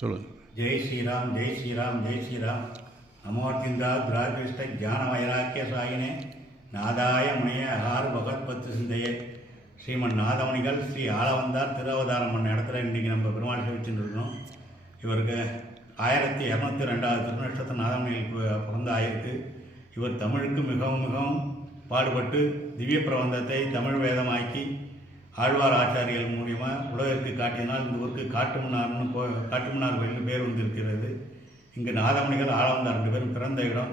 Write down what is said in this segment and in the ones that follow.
சொல்லுங்க. ஜெய் ஸ்ரீராம் ஜெய் ஸ்ரீராம் ஜெய் ஸ்ரீராம். நமோர்த்திந்தா துராகிருஷ்ட ஜான வைராக்கிய சாயினே நாதாய முனைய அகார் பகவத்பத்து சிந்தையே. ஸ்ரீமன் நாதமணிகள் ஸ்ரீ ஆளவந்தார் திருவதாரம் பண்ண இடத்துல இன்றைக்கி நம்ம பெருமாள் சேவிச்சுருக்கணும். இவருக்கு 1202 திருநட்சத்திர நாதமணிகளுக்கு பிறந்த ஆயிருக்கு. இவர் தமிழுக்கு மிகவும் மிகவும் பாடுபட்டு திவ்ய பிரபந்தத்தை தமிழ் வேதமாக்கி ஆழ்வார் ஆச்சாரியர்கள் மூலியமாக உலகிற்கு காட்டியனால் இந்த ஊருக்கு காட்டுமன்னார் கோயில் பேர் வந்திருக்கிறது. இங்கு நாதமணிகள் ஆளவந்தார் 2 பேரும் பிறந்த இடம்.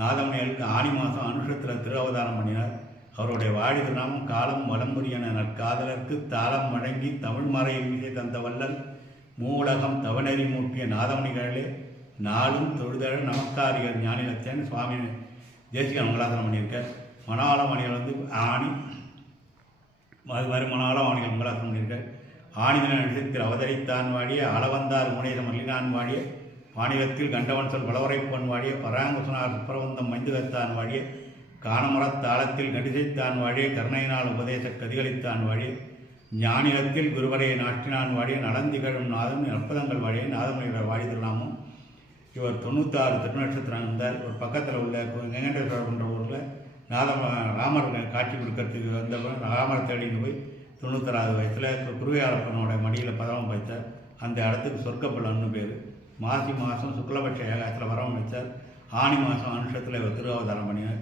நாதமணிகளுக்கு ஆனி மாதம் அனுஷத்தில் திருவதாரம் பண்ணினார். அவருடைய வாழி திருநாமம் காலம் வலம்புரி என நற்காதலருக்கு தாளம் வழங்கி தமிழ் மறையை வீசை தந்த வல்லல் மூலகம் தவநெறி மூட்டிய நாதமணிகளே நாளும் தொழுதழ நமஸ்காரிகள் ஞானிலத்தேன் சுவாமி தேசிக மங்களாசனம் பண்ணியிருக்கார். மணாளமணிகள் ஆணி அது மாதிரி மணாளமணிகள் மங்களாசனம் பண்ணியிருக்கார். ஆணிதன நட்சத்திரத்தில் அவதரித்தான் வாடிய அளவந்தார் முனைய மல்லிகான் வாடிய மாநிலத்தில் கண்டவன் சொல் பலவரைப்பன் வாடிய பராங்குசனார் சுப்பிரபந்தம் மைந்துகத்தான் வாடிய காணமரத் தாளத்தில் கடிசைத்தான் வாடிய கருணையினால் உபதேச கதிகளித்தான் வாடிய ஞானிலத்தில் குருவரையை நாட்டினான் வாடிய நடந்திகழும் நாதம் நற்பதங்கள் வாடிய நாதமணியோட வாடி திருநாமம். இவர் 96 திருநட்சத்திரம் இருந்தார். ஒரு பக்கத்தில் உள்ள வெங்கடேஸ்வரர் என்ற ஊரில் ராமர் காட்சி கொடுக்கறதுக்கு வந்தவன் ராமரை தேடின்னு போய் 96 வயசில் குருவையாளப்பனோட மடியில் பதவம் வைத்தார். அந்த இடத்துக்கு சொர்க்கப்பலன்னு பேர். மாசி மாதம் சுக்லபட்ச ஏகாயத்தில் வரவம் வச்சார். ஆனி மாதம் அனுஷத்தில் இவர் திருவாவதாரம் பண்ணினார்.